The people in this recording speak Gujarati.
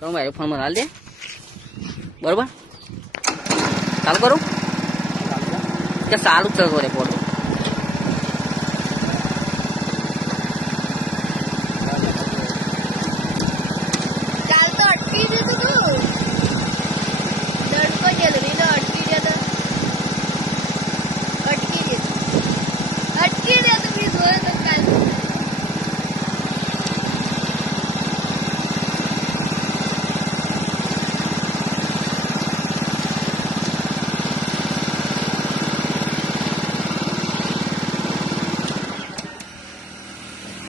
તો મારે ફોનમાં હાલ દે બરોબર ચાલુ કરું કે સારું ચાલુ કરે ફોટો